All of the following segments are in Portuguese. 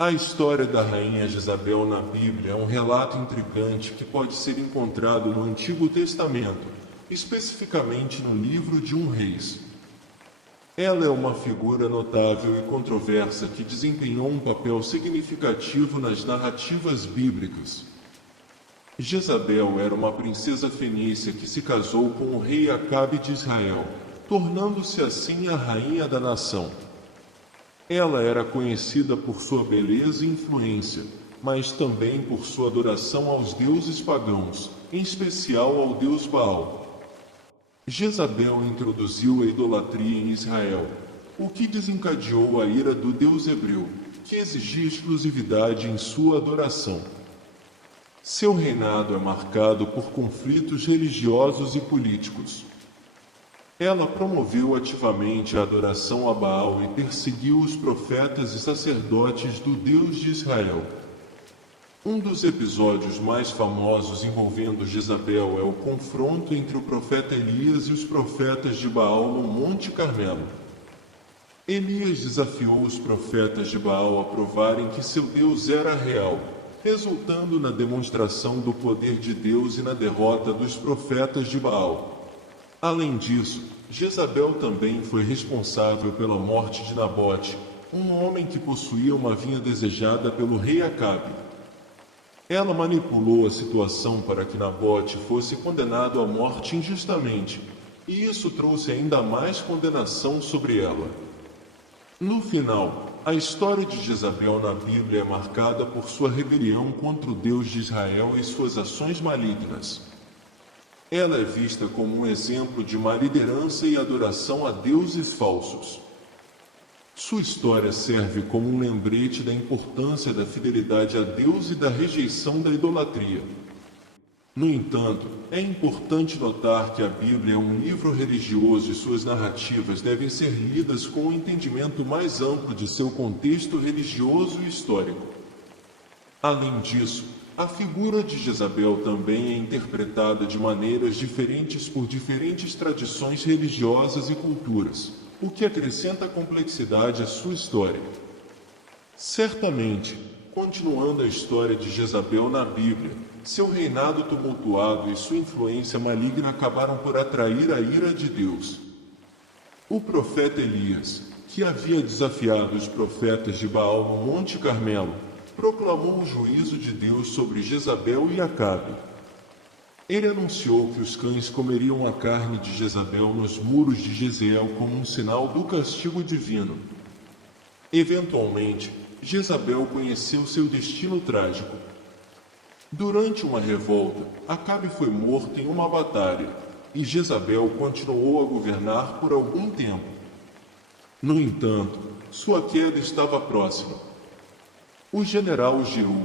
A história da rainha Jezabel na Bíblia é um relato intrigante que pode ser encontrado no Antigo Testamento, especificamente no livro de Reis. Ela é uma figura notável e controversa que desempenhou um papel significativo nas narrativas bíblicas. Jezabel era uma princesa fenícia que se casou com o rei Acabe de Israel, tornando-se assim a rainha da nação. Ela era conhecida por sua beleza e influência, mas também por sua adoração aos deuses pagãos, em especial ao deus Baal. Jezabel introduziu a idolatria em Israel, o que desencadeou a ira do Deus hebreu, que exigia exclusividade em sua adoração. Seu reinado é marcado por conflitos religiosos e políticos. Ela promoveu ativamente a adoração a Baal e perseguiu os profetas e sacerdotes do Deus de Israel. Um dos episódios mais famosos envolvendo Jezabel é o confronto entre o profeta Elias e os profetas de Baal no Monte Carmelo. Elias desafiou os profetas de Baal a provarem que seu Deus era real, resultando na demonstração do poder de Deus e na derrota dos profetas de Baal. Além disso, Jezabel também foi responsável pela morte de Nabote, um homem que possuía uma vinha desejada pelo rei Acabe. Ela manipulou a situação para que Nabote fosse condenado à morte injustamente, e isso trouxe ainda mais condenação sobre ela. No final, a história de Jezabel na Bíblia é marcada por sua rebelião contra o Deus de Israel e suas ações malignas. Ela é vista como um exemplo de má liderança e adoração a deuses falsos. Sua história serve como um lembrete da importância da fidelidade a Deus e da rejeição da idolatria. No entanto, é importante notar que a Bíblia é um livro religioso e suas narrativas devem ser lidas com um entendimento mais amplo de seu contexto religioso e histórico. Além disso, a figura de Jezabel também é interpretada de maneiras diferentes por diferentes tradições religiosas e culturas, o que acrescenta complexidade à sua história. Certamente, continuando a história de Jezabel na Bíblia, seu reinado tumultuado e sua influência maligna acabaram por atrair a ira de Deus. O profeta Elias, que havia desafiado os profetas de Baal no Monte Carmelo, proclamou o juízo de Deus sobre Jezabel e Acabe. Ele anunciou que os cães comeriam a carne de Jezabel nos muros de Jezreel como um sinal do castigo divino. Eventualmente, Jezabel conheceu seu destino trágico. Durante uma revolta, Acabe foi morto em uma batalha, e Jezabel continuou a governar por algum tempo. No entanto, sua queda estava próxima. O general Jeú,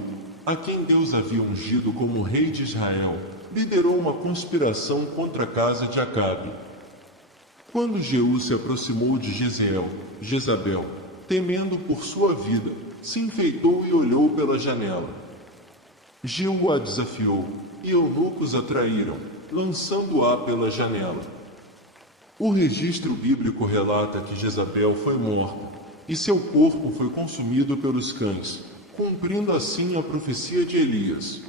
a quem Deus havia ungido como rei de Israel, liderou uma conspiração contra a casa de Acabe. Quando Jeú se aproximou de Jezabel, temendo por sua vida, se enfeitou e olhou pela janela. Jeú a desafiou, e eunucos a traíram, lançando-a pela janela. O registro bíblico relata que Jezabel foi morta, e seu corpo foi consumido pelos cães, cumprindo assim a profecia de Elias.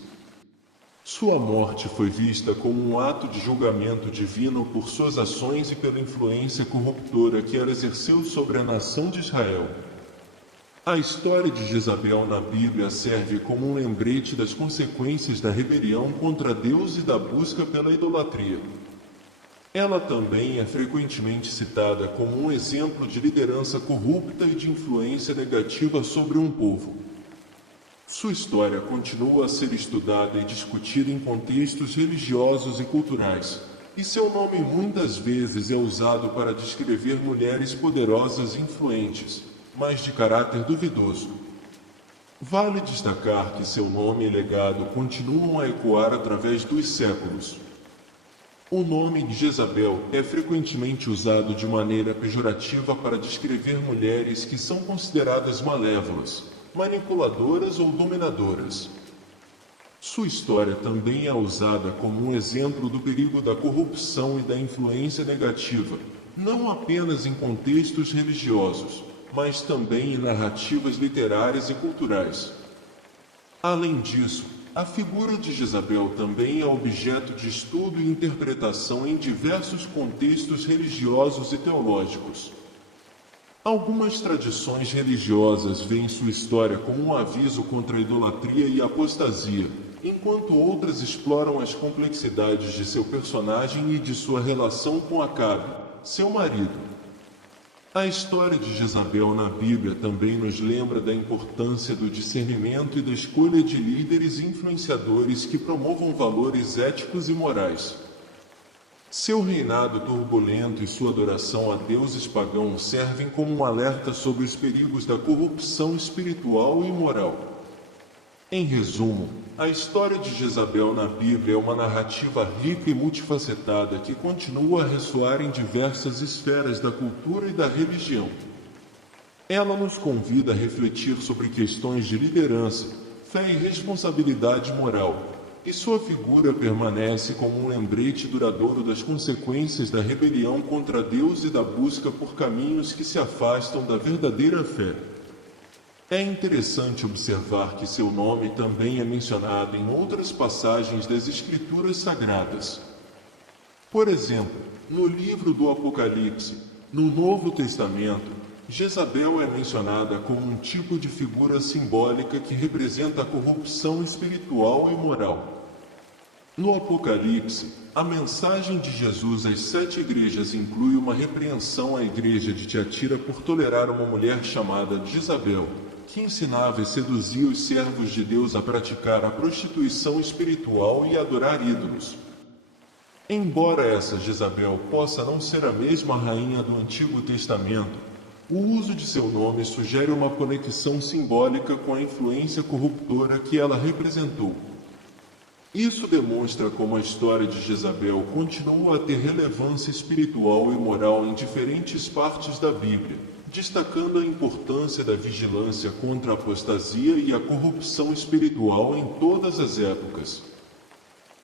Sua morte foi vista como um ato de julgamento divino por suas ações e pela influência corruptora que ela exerceu sobre a nação de Israel. A história de Jezabel na Bíblia serve como um lembrete das consequências da rebelião contra Deus e da busca pela idolatria. Ela também é frequentemente citada como um exemplo de liderança corrupta e de influência negativa sobre um povo. Sua história continua a ser estudada e discutida em contextos religiosos e culturais, e seu nome muitas vezes é usado para descrever mulheres poderosas e influentes, mas de caráter duvidoso. Vale destacar que seu nome e legado continuam a ecoar através dos séculos. O nome de Jezabel é frequentemente usado de maneira pejorativa para descrever mulheres que são consideradas malévolas, manipuladoras ou dominadoras. Sua história também é usada como um exemplo do perigo da corrupção e da influência negativa, não apenas em contextos religiosos, mas também em narrativas literárias e culturais. Além disso, a figura de Jezabel também é objeto de estudo e interpretação em diversos contextos religiosos e teológicos. Algumas tradições religiosas veem sua história como um aviso contra a idolatria e a apostasia, enquanto outras exploram as complexidades de seu personagem e de sua relação com Acabe, seu marido. A história de Jezabel na Bíblia também nos lembra da importância do discernimento e da escolha de líderes e influenciadores que promovam valores éticos e morais. Seu reinado turbulento e sua adoração a deuses pagãos servem como um alerta sobre os perigos da corrupção espiritual e moral. Em resumo, a história de Jezabel na Bíblia é uma narrativa rica e multifacetada que continua a ressoar em diversas esferas da cultura e da religião. Ela nos convida a refletir sobre questões de liderança, fé e responsabilidade moral, e sua figura permanece como um lembrete duradouro das consequências da rebelião contra Deus e da busca por caminhos que se afastam da verdadeira fé. É interessante observar que seu nome também é mencionado em outras passagens das Escrituras Sagradas. Por exemplo, no livro do Apocalipse, no Novo Testamento, Jezabel é mencionada como um tipo de figura simbólica que representa a corrupção espiritual e moral. No Apocalipse, a mensagem de Jesus às 7 igrejas inclui uma repreensão à igreja de Tiatira por tolerar uma mulher chamada Jezabel, que ensinava e seduzia os servos de Deus a praticar a prostituição espiritual e a adorar ídolos. Embora essa Jezabel possa não ser a mesma rainha do Antigo Testamento, o uso de seu nome sugere uma conexão simbólica com a influência corruptora que ela representou. Isso demonstra como a história de Jezabel continua a ter relevância espiritual e moral em diferentes partes da Bíblia, destacando a importância da vigilância contra a apostasia e a corrupção espiritual em todas as épocas.